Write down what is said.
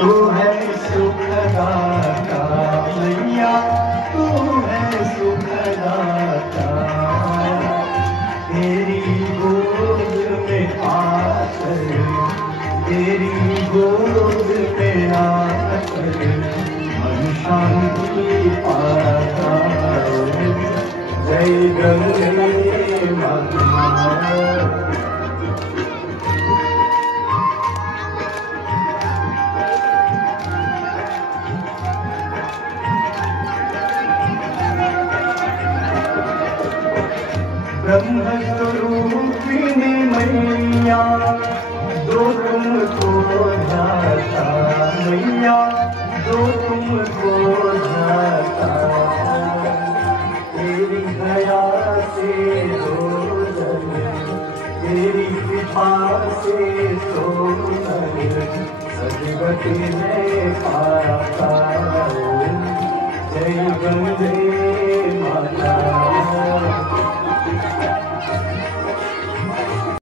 तू है सुखदाता मैया, तू है सुखदाता। तेरी गोद में आकर, तेरी गोद में आकर मन शांति पाता। जय गंगे माता। ब्रह्मस्वरूपिणी मैया, दो तुमको जाता मैया, दो तुमको जाता। तेरी दया से दो जन, तेरी कृपा से दो जन, सजगति में पाता।